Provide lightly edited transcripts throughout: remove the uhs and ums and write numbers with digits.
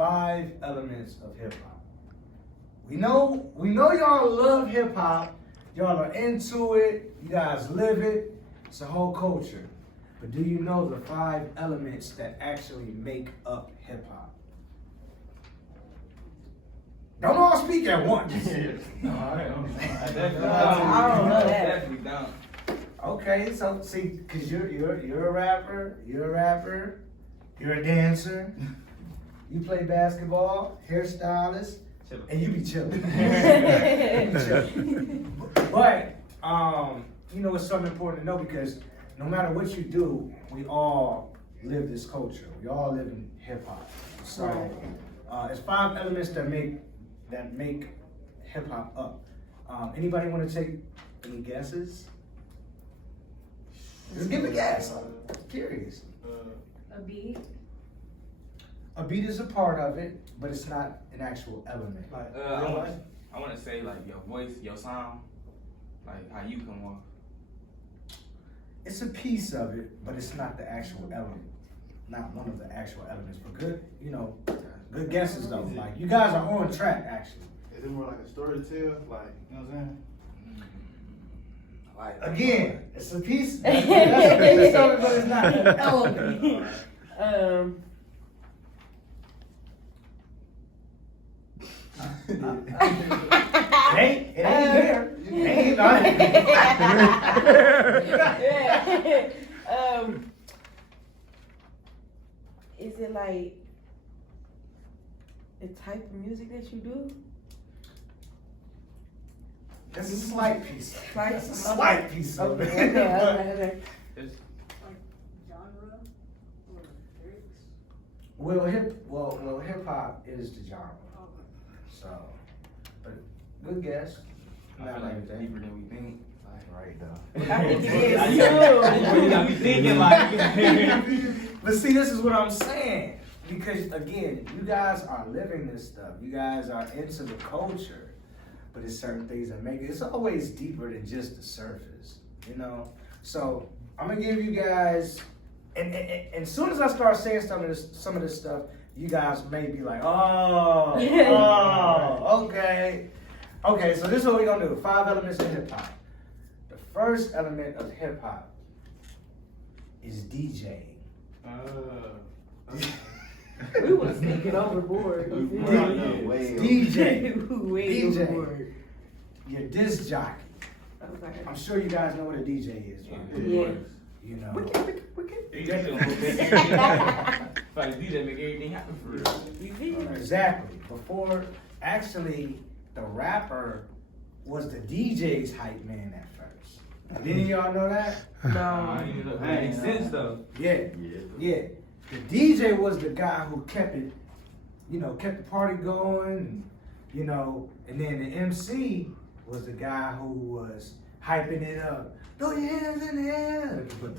5 elements of hip hop. We know y'all love hip hop. Y'all are into it. You guys live it. It's a whole culture. But do you know the 5 elements that actually make up hip hop? Don't all speak at once. No, I don't. I don't know that. Definitely don't. Okay, so see, cause you're a rapper, you're a dancer, you play basketball, hairstylist, and you be chilling. But you know, it's something important to know because no matter what you do, we all live this culture. We all live in hip hop. So it's 5 elements that make hip hop up. Anybody want to take any guesses? Just give a guess. I'm curious. A beat. A beat is a part of it, but it's not an actual element. I want to say like your voice, your sound, like how you come off. It's a piece of it, but it's not the actual element. Not one of the actual elements. But good, good guesses though. Like you guys are on track actually. Is it more like a story to tell? Like, you know what I'm saying? Like again, it's a piece. That's a piece of it, but it's not an element. It ain't there. It ain't Is it like the type of music that you do? That's a slight piece. That's a Okay. slight piece of it. Okay. It's, Like genre or lyrics. Well, hip hop is the genre. So, but good guess. I feel like it's deeper than we think. Like, Right though. I think it you is got me thinking like. But see, this is what I'm saying. Because again, you guys are living this stuff. You guys are into the culture. But it's certain things that make it. It's always deeper than just the surface, So I'm gonna give you guys, and as soon as I start saying some of this stuff, you guys may be like, oh, okay. So this is what we're gonna do. 5 elements of hip hop. The first element of hip hop is DJing. We was thinking overboard. DJ. Way DJ. overboard. Your disc jockey. Okay. I'm sure you guys know what a DJ is, right? Yeah. You know. You got to like DJ make everything happen for real. Exactly. Before, actually, the rapper was the DJ's hype man at first. Did any of y'all know that? That makes sense though. Yeah. The DJ was the guy who kept it, kept the party going, and then the MC was the guy who was hyping it up. Throw your hands in the air. But it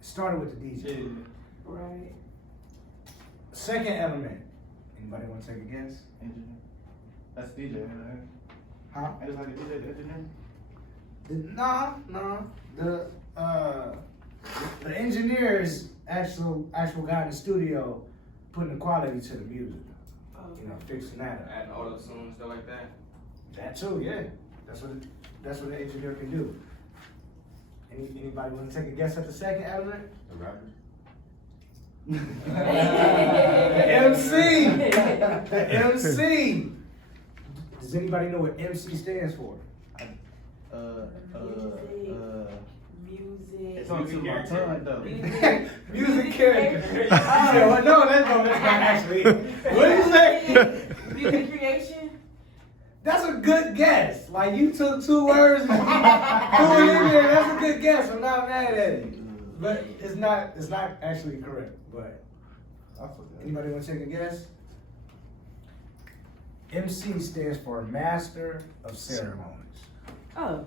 started with the DJ. Right. Second element. Anybody want to take a guess? Engineer. That's DJ, right? Huh? It's like a DJ, engineer. No. The engineer is actual guy in the studio putting the quality to the music. Fixing that up. Adding auto tune and stuff like that. That too, yeah. That's what an engineer can do. Anybody want to take a guess at the second element? The rapper. The MC. The MC. Does anybody know what MC stands for? Music. It's on tip of my tongue though. Music character. No, that's not actually. What did you say? Music creation. That's a good guess. Like you took 2 words and threw it in there. That's a good guess. I'm not mad at it. But it's not actually correct. But anybody want to take a guess? MC stands for Master of Ceremonies. Oh.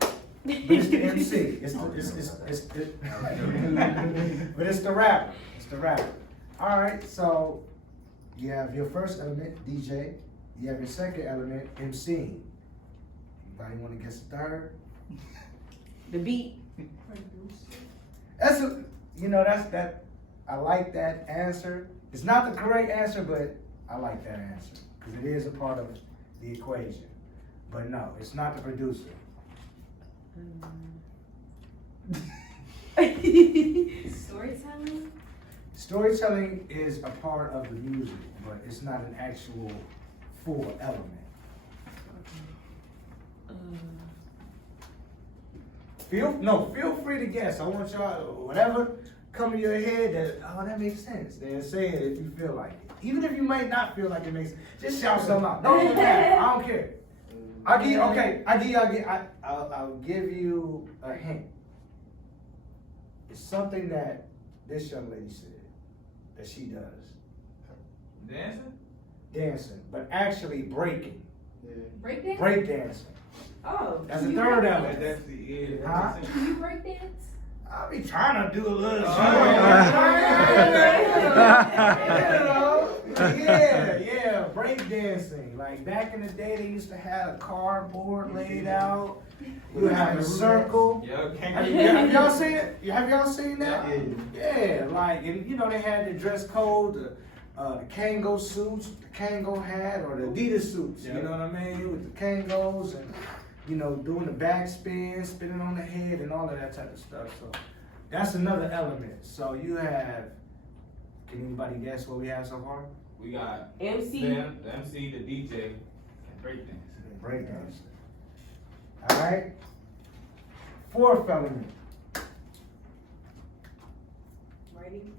But it's the MC. But it's the rapper. It's the rapper. All right. So you have your first element, DJ. You have your second element, MC. Anybody want to guess the third? The beat. That's I like that answer, It's not the correct answer, but I like that answer because it is a part of the equation. But no, it's not the producer. Storytelling? Storytelling is a part of the music, but it's not an actual full element. Feel free to guess. I want y'all, whatever come to your head that, oh, that makes sense. Then say it if you feel like it. Even if you might not feel like it makes sense, just shout something out. Don't even matter. I don't care. I'll give you a hint. It's something that this young lady said that she does. Dancing? Dancing, but actually breaking. Breakdance? Break dancing. Oh. That's the You third break element. That's the yeah. Huh? Can you breakdance? I'll be trying to do a little Oh. Yeah, break dancing. Like back in the day, they used to have a cardboard laid out. You have a circle. Yeah, Have y'all seen it? Have y'all seen that? Yeah. Yeah, like, and you know, they had the dress code, the Kango suits, the Kango hat, or the Adidas suits, you know what I mean? With the Kangos and, you know, doing the backspin, spinning on the head, and all of that type of stuff. So that's another element. So you have, can anybody guess what we have so far? We got MC. the MC, the DJ, and breakdance. Breakdance. All right. Fourth element. Writing?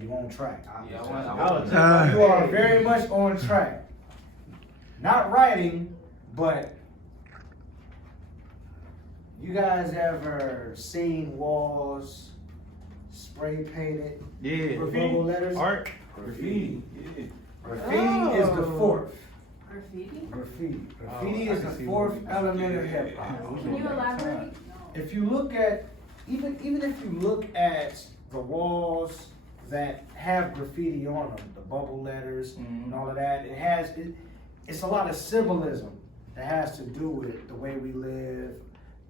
You on track. Yeah, You are very much on track. Not writing, but you guys ever seen walls spray painted Yeah. with bubble letters? Art. Graffiti. Yeah. Graffiti is the fourth. Graffiti? Graffiti. Oh, Graffiti I is can the see fourth what- element of hip hop. Can you elaborate? If you look at, even if you look at the walls that have graffiti on them, the bubble letters and all of that, it's a lot of symbolism that has to do with the way we live,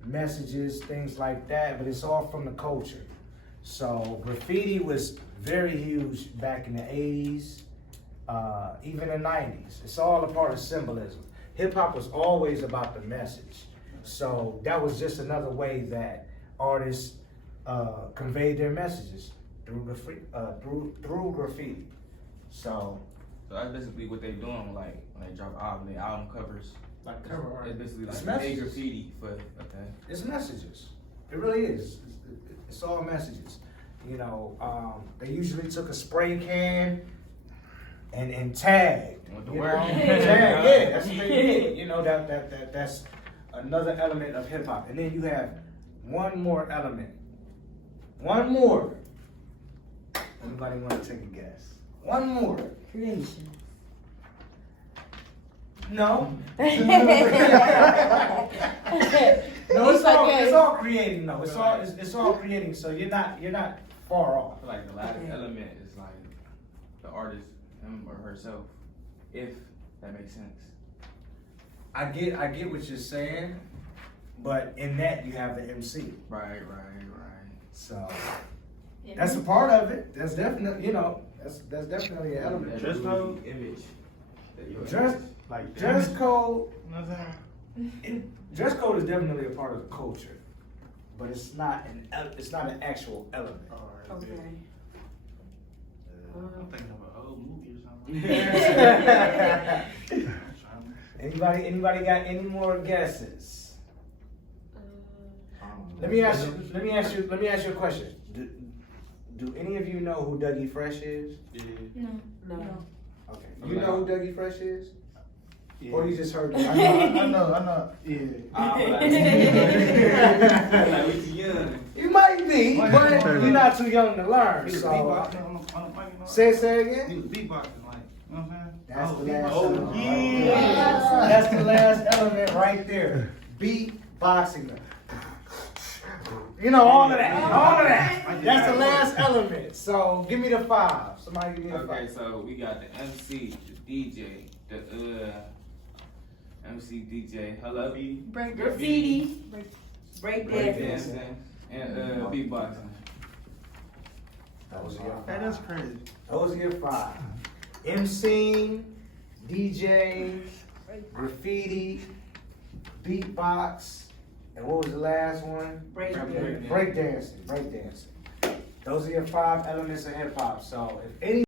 messages, things like that, but it's all from the culture. So graffiti was very huge back in the 80s, even the 90s. It's all a part of symbolism. Hip hop was always about the message. So that was just another way that artists conveyed their messages through graffiti. So that's basically what they doing, like when they drop album, the album covers. like cover art. It's basically It's like a messages. graffiti for It's messages. It really is. It's all messages. You know, they usually took a spray can and tagged. With the you word. know? Tag, yeah, that's what they did. You know, that's another element of hip hop. And then you have one more element. One more. Anybody want to take a guess? One more. Creation. No. No, It's it's all creating though. It's all creating. So you're not far I off. feel like the last element is like the artist, him or herself, if that makes sense. I get what you're saying, but in that you have the MC. Right. So that's a part of it. That's definitely that's definitely an element. Dress code? Image. that you're Dress image. Like dress code. You know what I'm saying? Dress code is definitely a part of the culture, but it's not an actual element. Okay. I'm thinking of an old movie or something. Anybody got any more guesses? Let me ask you a question. Do any of you know who Dougie Fresh is? Yeah. No. No. Okay. You know who Dougie Fresh is? Yeah. Or you just heard I that? know. Yeah. Like we too young. You might be, but you're not too young to learn. He was So beatboxing on the mic, you know? say He again. was beatboxing, like, you know what I'm saying? That's the last Oh, element. yeah. That's the last element right there. Beatboxing. You know, all of that. That's the last element. So give me the 5. Somebody give me the 5. Okay, so we got the MC, the DJ, the MC DJ, hello, Graffiti. Break Break dancing. dancing, and beatboxing. Those are your Hey, that's crazy. Those are your 5. MCing, DJ, graffiti, beatbox, and what was the last one? Breakdance. Breakdancing. Those are your 5 elements of hip hop. So if any